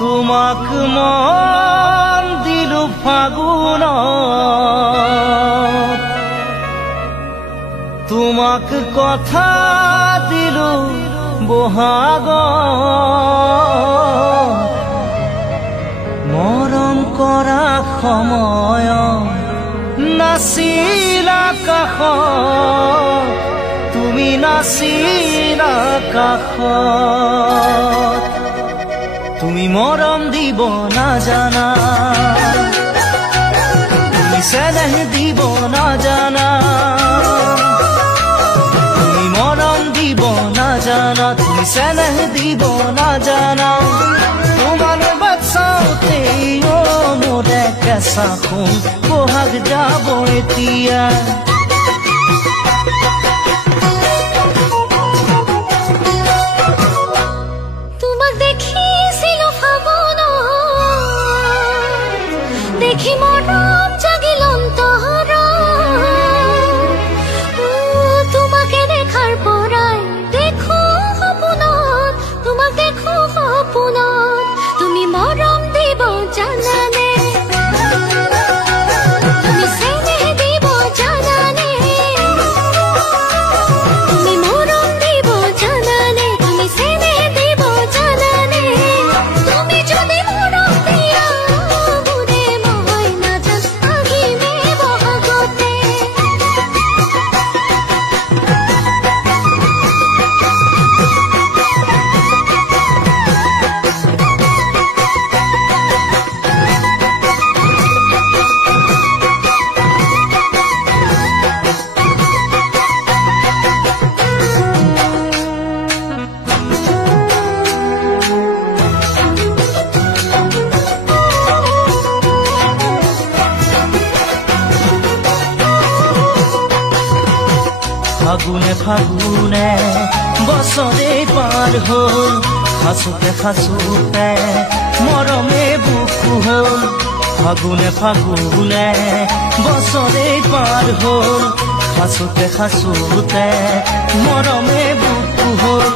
তোমাক মন দিলো ফাগুনত, তোমাক কথা দিলো বহাগত। মৰম কৰা সময়ত নাছিলা কাষত, তুমি নাছিলা কাষত। তুমি মৰম দিব নাজানা, তুমি চেনেহ দিব নাজানা, তুমি মৰম দিব নাজানা, তুমি চেনেহ দিব নাজানা। তোমার বাচ্চাতে ও মোরে কেঁচা খুন বহাগ যাব এতিয়া। দেখি মরম জাগিল অন্তর, তোমাকে দেখার পরাই দেখো সপোনত, তোমাক দেখো সপোনত। তুমি মরম দিব জানানে, তুমি চেনেহ দিব জানানে, তুমি মরম দিব জানানে, তুমি চেনেহ দিব জানানে। তুমি যদি মরম দিয়া ফাগুনে ফাগুনে বছৰে পাৰ হ'ল, খাচোতে খাচোতে মৰমে বুকু হ'ল। ফাগুনে ফাগুনে বছৰে পাৰ হ'ল, খাচোতে খাচোতে মৰমে বুকু হ'ল।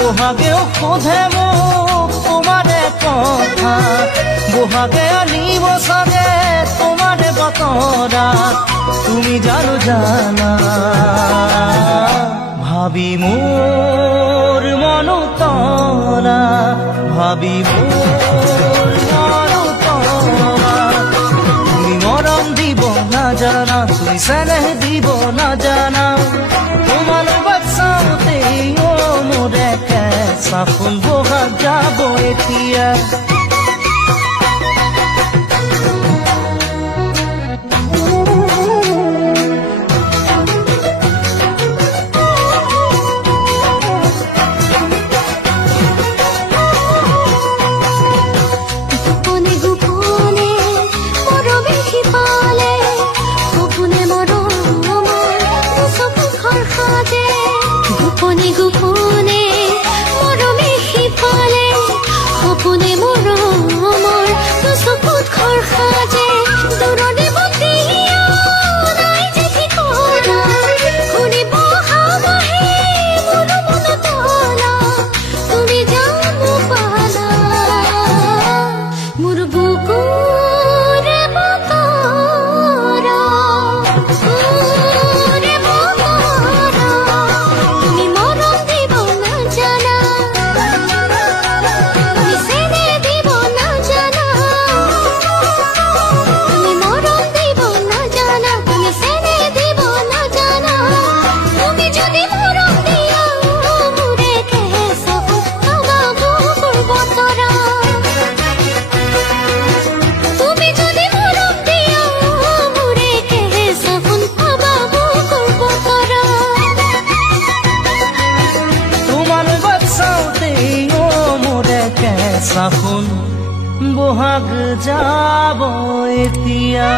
বহাগেও সোধে মোক তোমাৰে কথা, বহাগে আনিব চাগে তোমাৰে বতৰা। তুমি জানো জানা ভাবি মোর মনতলা, ভাবি মোর মনতলা। তুমি মরম দিব না জানা, তুমি চেনেহ দিব না জানা। তোমার বাচ্চাতে ও মোরে কেঁচা ফুল বহাগ যাব এতিয়া। গোপনে গোপনে মৰমে সিফালে, সপোনে মৰমৰ চকুত ঘৰ সাজে। দূৰতে বতিয়া নাই যে ঠিকনা, শুনিব হাবাহে মোৰ মনতলা। তুমি জানো পালা মোৰ বুকুৰে বতৰা, সাফুন বহাগ যাব এতিয়া।